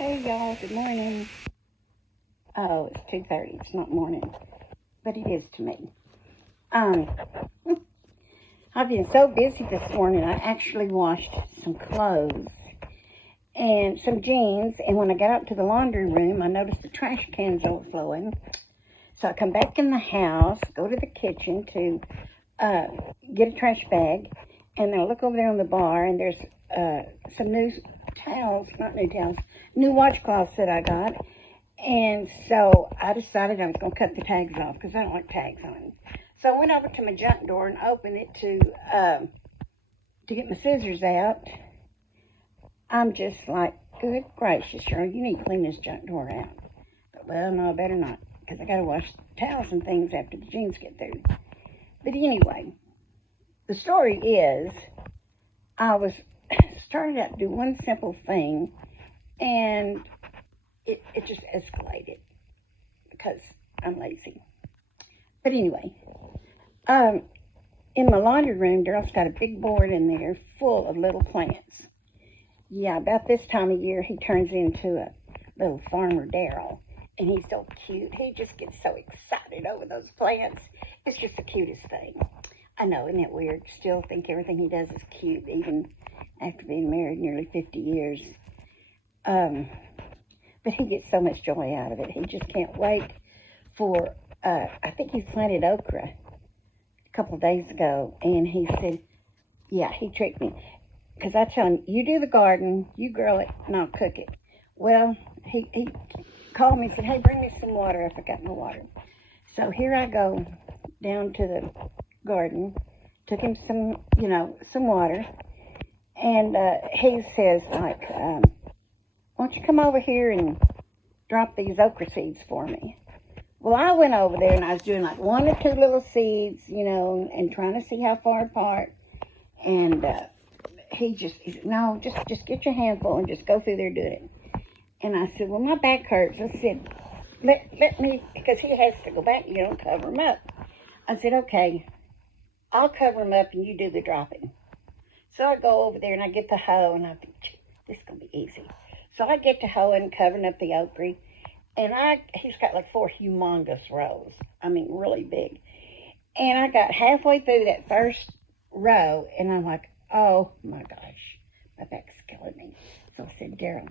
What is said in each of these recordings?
Hey y'all, good morning. Oh, it's 2:30. It's not morning, but it is to me. Um, I've been so busy this morning. I actually washed some clothes and some jeans, and when I got out to the laundry room, I noticed the trash cans overflowing. So I come back in the house, go to the kitchen to get a trash bag, and then I look over there on the bar, and there's some new towels, not new towels, new washcloths that I got. And so I decided I was going to cut the tags off because I don't like tags on. So I went over to my junk drawer and opened it to get my scissors out. I'm just like, good gracious, Cheryl, you need to clean this junk drawer out. But, well, no, I better not because I got to wash towels and things after the jeans get through. But anyway, the story is I was started out to do one simple thing, and it just escalated because I'm lazy. But anyway, in my laundry room, Daryl's got a big board in there full of little plants. Yeah, about this time of year, he turns into a little farmer Daryl, and he's so cute. He just gets so excited over those plants. It's just the cutest thing. I know, isn't it weird? Still think everything he does is cute, even after being married nearly 50 years. But he gets so much joy out of it. He just can't wait for, I think he planted okra a couple of days ago, and he said, yeah, he tricked me. Because I tell him, you do the garden, you grow it, and I'll cook it. Well, he called me and said, hey, bring me some water. I forgot my water. So here I go down to the garden, took him some water, and he says, like, why don't you come over here and drop these okra seeds for me? Well, I went over there and I was doing like one or two little seeds, and trying to see how far apart. And he said, no, just get your handful and just go through there doing it. And I said, well, my back hurts. I said, let me, because he has to go back, cover him up. I said, okay, I'll cover him up and you do the dropping. So I go over there and I get the hoe and I think, this is going to be easy. So I get to hoeing, covering up the okra. And he's got like 4 humongous rows. I mean, really big. And I got halfway through that first row, and I'm like, oh my gosh, my back's killing me. So I said, Daryl,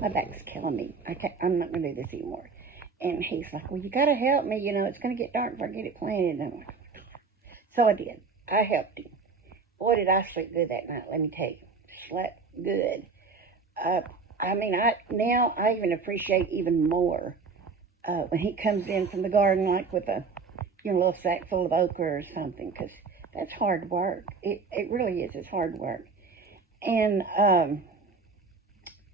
my back's killing me. I'm not going to do this anymore. And he's like, well, you got to help me. It's going to get dark before I get it planted. And I'm like, so I did. I helped him. Boy, did I sleep good that night, let me tell you. Slept good. I even appreciate even more when he comes in from the garden, like with a little sack full of okra or something, because that's hard work. It really is. It's hard work. And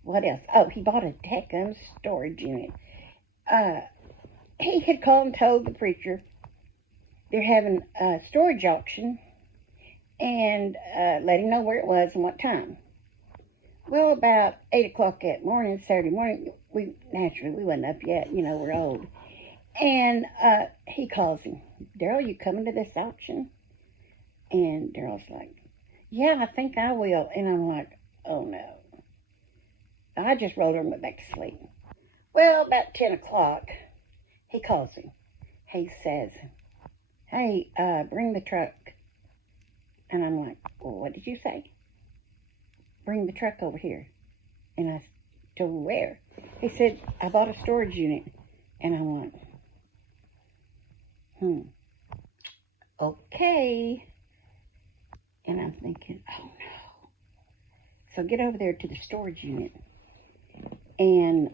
what else? Oh, he bought a Tecum storage unit. He had called and told the preacher they're having a storage auction, and let him know where it was and what time. Well, about 8 o'clock that morning, Saturday morning, we wasn't up yet. We're old. And he calls him, Daryl, you coming to this auction? And Daryl's like, yeah, I think I will. And I'm like, oh no. I just rolled over and went back to sleep. Well, about 10 o'clock, he calls him. He says, hey, bring the truck. And I'm like, well, what did you say? Bring the truck over here. And I told him, where? He said, I bought a storage unit. And I went, okay. And I'm thinking, oh no. So get over there to the storage unit. And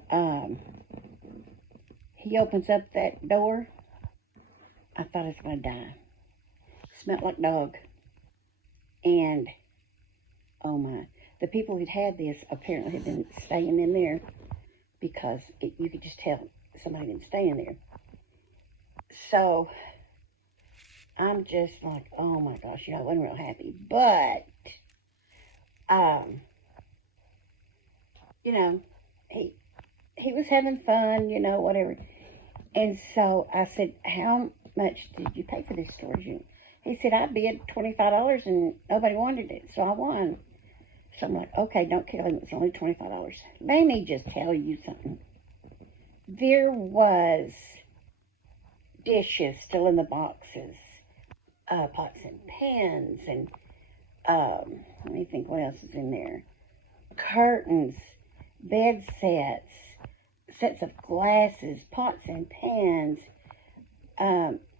he opens up that door. I thought I was going to die. Smelled like dog. And, oh my. The people who'd had this apparently had been staying in there because you could just tell somebody had been staying there. So I'm just like, oh my gosh, I wasn't real happy. But, he was having fun, whatever. And so I said, how much did you pay for this storage unit? He said, I bid $25 and nobody wanted it, so I won. So I'm like, okay, don't kill him. It's only $25. Let me just tell you something. There was dishes still in the boxes, pots and pans, and let me think what else is in there. Curtains, bed sets, sets of glasses, pots and pans.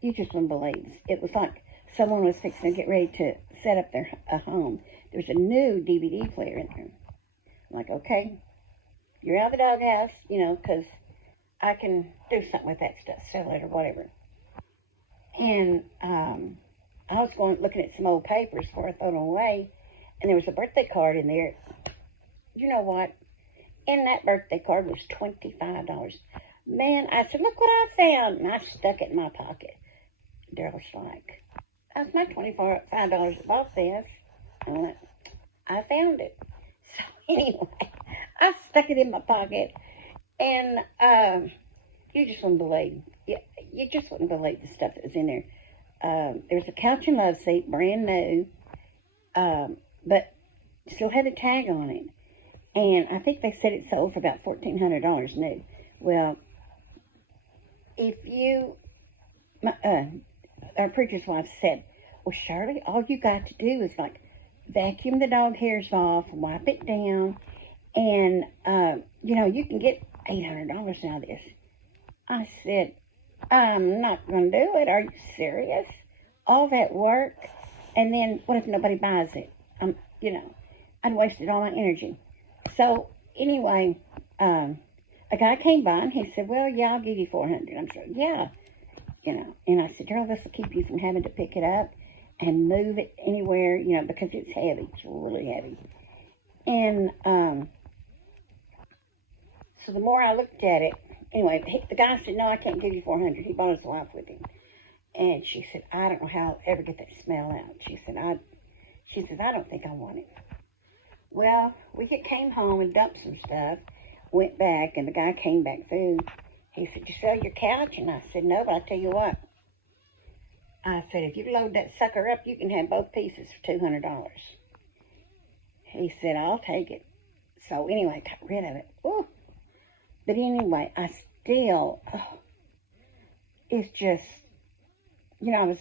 You just wouldn't believe it. It was like someone was fixing to get ready to set up their home. There's a new DVD player in there. I'm like, okay, you're out of the doghouse, because I can do something with that stuff, sell it or whatever. And I was looking at some old papers before I threw them away, and there was a birthday card in there. You know what? In that birthday card was $25. Man, I said, look what I found. And I stuck it in my pocket. Daryl's like, that's my $25 that bought this. I went, I found it. So anyway, I stuck it in my pocket. And you just wouldn't believe. You just wouldn't believe the stuff that was in there. There's a couch and love seat, brand new. But still had a tag on it. And I think they said it sold for about $1,400 new. Well, if you, our preacher's wife said, well, Shirley, all you got to do is like vacuum the dog hairs off, wipe it down, and, you can get $800 out of this. I said, I'm not going to do it. Are you serious? All that work, and then what if nobody buys it? I'd wasted all my energy. So, anyway, a guy came by, and he said, well, yeah, I'll give you $400. I said, yeah, and I said, girl, this will keep you from having to pick it up and move it anywhere, because it's heavy. It's really heavy. And so the more I looked at it, anyway, the guy said, no, I can't give you $400. He brought his wife with him. And she said, I don't know how I'll ever get that smell out. She said, I don't think I want it. Well, we came home and dumped some stuff, went back, and the guy came back through. He said, you sell your couch? And I said, no, but I tell you what. I said, if you load that sucker up, you can have both pieces for $200. He said, I'll take it. So anyway, I got rid of it. Ooh. But anyway, I still, it's just, I was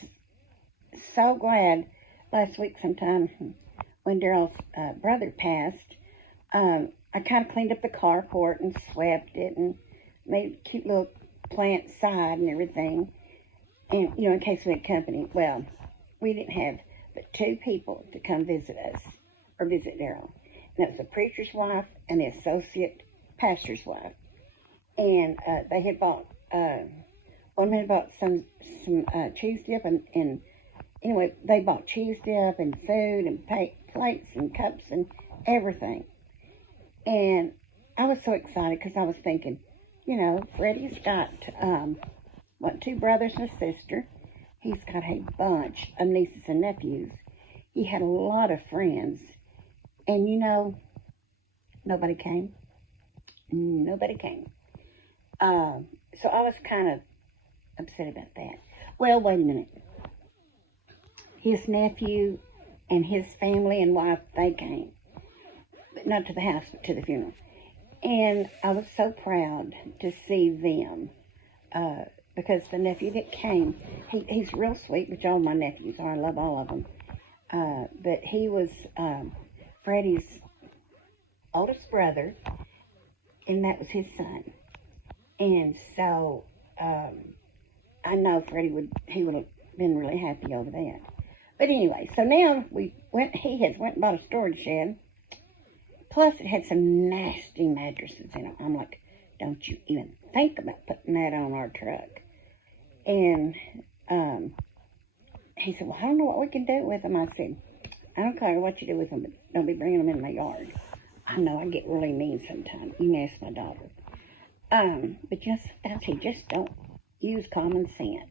so glad last week sometime when Daryl's brother passed. I kind of cleaned up the carport and swept it and made a cute little plant side and everything. And, in case we had company. Well, we didn't have but 2 people to come visit us or visit Daryl. And that was the preacher's wife and the associate pastor's wife. And they had bought, one man bought some cheese dip. And anyway, they bought cheese dip and food and plates and cups and everything. And I was so excited because I was thinking, Freddie's got 2 brothers and a sister. He's got a bunch of nieces and nephews. He had a lot of friends. And nobody came. Nobody came. So I was kind of upset about that. Well, wait a minute. His nephew and his family and wife, they came. But not to the house, but to the funeral. And I was so proud to see them. Because the nephew that came, he's real sweet, which all my nephews are. I love all of them. But he was Freddie's oldest brother, and that was his son. And so I know Freddie would have been really happy over that. But anyway, so now he has went and bought a storage shed. Plus, it had some nasty mattresses in it. I'm like, don't you even think about putting that on our truck. And he said, well, I don't know what we can do with them. I said, I don't care what you do with them, but don't be bringing them in my yard. I know I get really mean sometimes. You can ask my daughter. But sometimes he just don't use common sense.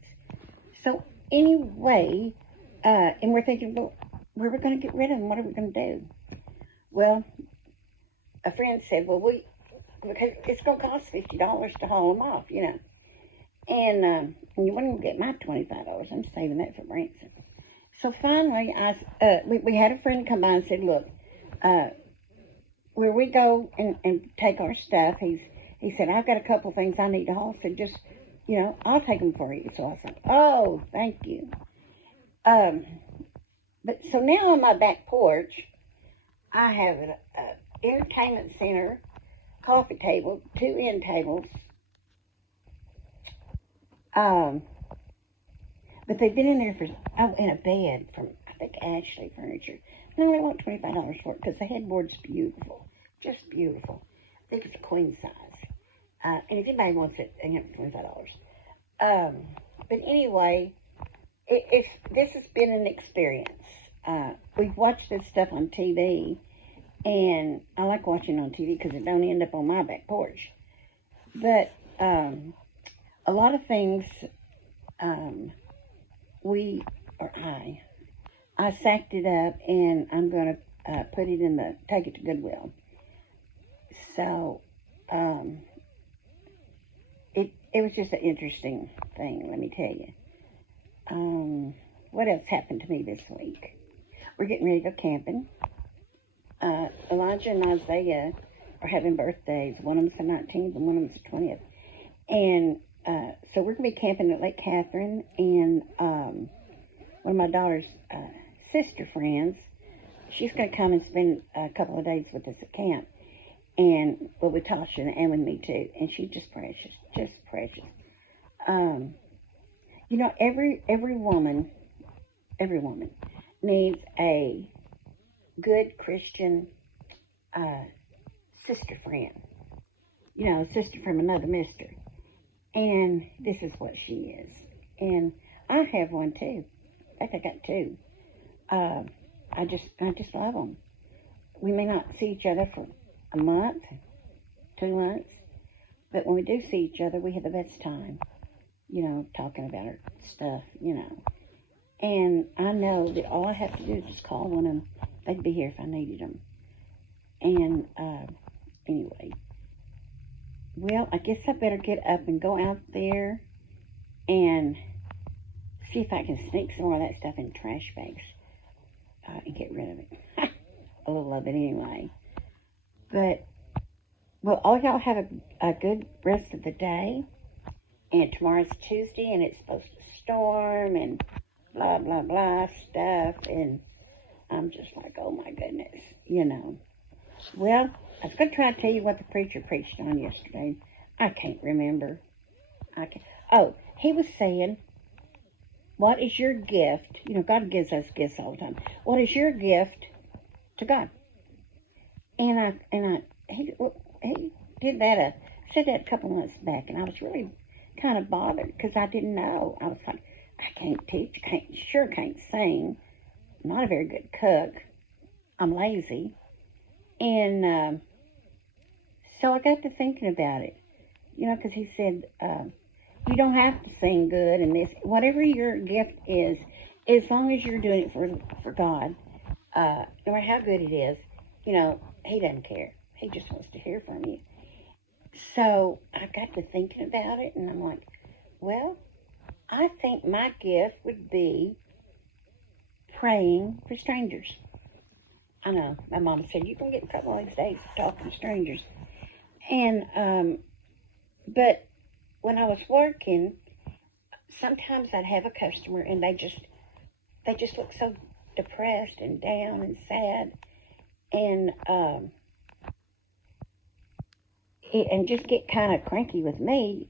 So anyway, and we're thinking, well, we were going to get rid of them. What are we going to do? Well, a friend said, well, because it's going to cost $50 to haul them off, And you wouldn't get my $25. I'm saving that for Branson. So finally, we had a friend come by and said, look, where we go and take our stuff, he said, I've got a couple things I need to haul, so just, I'll take them for you. So I said, oh, thank you. But so now on my back porch, I have an entertainment center, coffee table, 2 end tables. But they've been in there in a bed from, I think, Ashley Furniture. No, they want $25 for it because the headboard's beautiful. Just beautiful. I think it's a queen size. And if anybody wants it, they have $25. But anyway, this has been an experience. We've watched this stuff on TV, and I like watching on TV because it don't end up on my back porch. But a lot of things, I sacked it up, and I'm going to take it to Goodwill. So, it was just an interesting thing, let me tell you. What else happened to me this week? We're getting ready to go camping. Elijah and Isaiah are having birthdays. One of them's the 19th and one of them's the 20th. And so we're going to be camping at Lake Catherine, and one of my daughter's sister friends, she's going to come and spend a couple of days with us at camp, and with Tasha and with me too, and she's just precious. Every woman needs a good Christian sister friend, a sister from another mister. And this is what she is. And I have one too. In fact, I got 2. I just love them. We may not see each other for a month, 2 months, but when we do see each other, we have the best time, talking about our stuff, And I know that all I have to do is just call one of them. They'd be here if I needed them. And anyway, well, I guess I better get up and go out there and see if I can sneak some more of that stuff in trash bags and get rid of it. A little of it anyway. But, well, all y'all have a good rest of the day. And tomorrow's Tuesday, and it's supposed to storm and blah, blah, blah stuff. And I'm just like, oh, my goodness, Well, I was going to try to tell you what the preacher preached on yesterday. I can't remember. Oh, he was saying, what is your gift? God gives us gifts all the time. What is your gift to God? And he did that, said that a couple months back, and I was really kind of bothered because I didn't know. I was like, I can't teach, can't sing. I'm not a very good cook. I'm lazy. And so I got to thinking about it, because he said, you don't have to sing good and this, whatever your gift is, as long as you're doing it for God, no matter how good it is, he doesn't care. He just wants to hear from you. So I got to thinking about it, and I'm like, well, I think my gift would be praying for strangers. I know, my mom said, you can get a couple of these days talking to strangers. And, but when I was working, sometimes I'd have a customer and they just look so depressed and down and sad. And just get kind of cranky with me.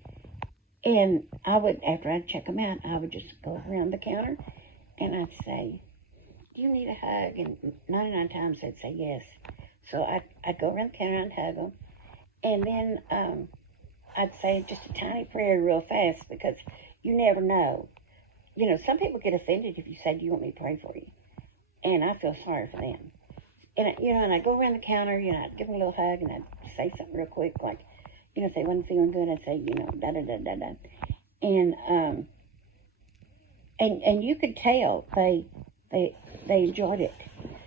And I would, after I'd check them out, I would just go around the counter and I'd say, do you need a hug? And 99 times they'd say yes. So I'd go around the counter and hug them. And then I'd say just a tiny prayer real fast because you never know. Some people get offended if you say, do you want me to pray for you? And I feel sorry for them. And I'd go around the counter, I'd give them a little hug and I'd say something real quick like, if they wasn't feeling good, I'd say, da-da-da-da-da. And you could tell they enjoyed it.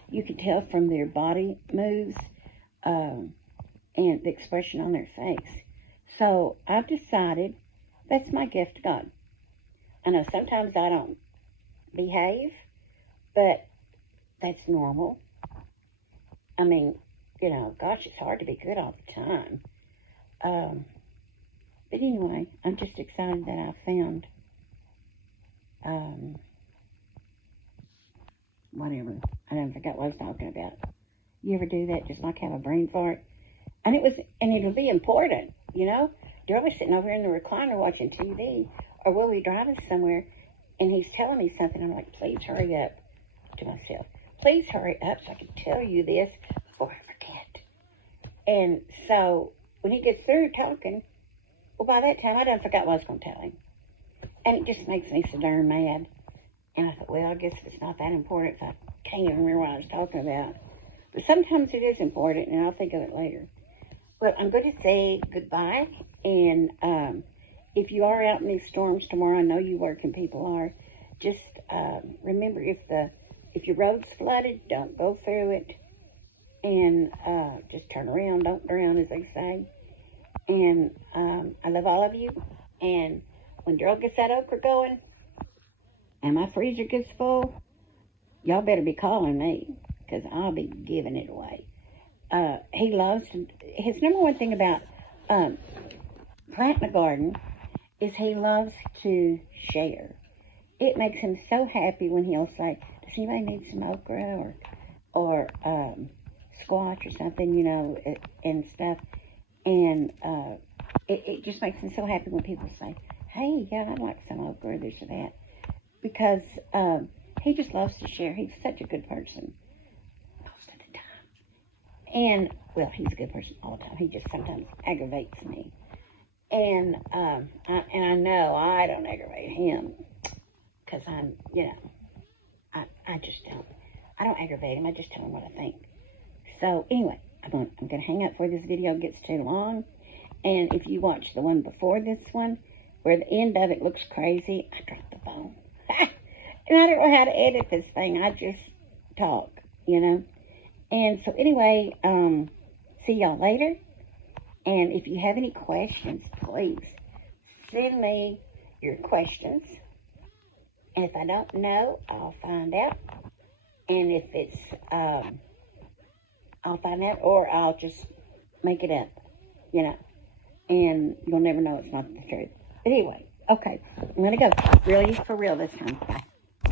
You could tell from their body moves and the expression on their face. So I've decided that's my gift to God. I know sometimes I don't behave, but that's normal. I mean, gosh, it's hard to be good all the time. But anyway, I'm just excited that I found, whatever. I don't forget what I was talking about. You ever do that? Just like have a brain fart? And it'll be important, They'll be sitting over in the recliner watching TV, or we'll be driving somewhere, and he's telling me something. I'm like, please hurry up, to myself. Please hurry up so I can tell you this before I forget. And so when he gets through talking, well, by that time, I done forgot what I was going to tell him. And it just makes me so darn mad. And I thought, well, I guess if it's not that important, if I can't even remember what I was talking about. But sometimes it is important, and I'll think of it later. Well, I'm going to say goodbye, and if you are out in these storms tomorrow, I know you working people are, just remember if your road's flooded, don't go through it, and just turn around, don't drown, as they say. And I love all of you, and when Daryl gets that okra going, and my freezer gets full, y'all better be calling me, because I'll be giving it away. He loves to, his number one thing about planting a garden is he loves to share. It makes him so happy when he'll say, does anybody need some okra or squash or something, and stuff. And it just makes him so happy when people say, hey, yeah, I'd like some okra, this or that. Because he just loves to share. He's such a good person. And, well, he's a good person all the time. He just sometimes aggravates me. And I know I don't aggravate him. Because I'm, I just don't. I don't aggravate him. I just tell him what I think. So, anyway, I'm going to hang up before this video gets too long. And if you watch the one before this one, where the end of it looks crazy, I dropped the phone. And I don't know how to edit this thing. I just talk, And so anyway, see y'all later. And if you have any questions, please send me your questions. And if I don't know, I'll find out. And if it's, I'll find out, or I'll just make it up, And you'll never know it's not the truth. But anyway, okay, I'm going to go. Really, for real this time. Bye.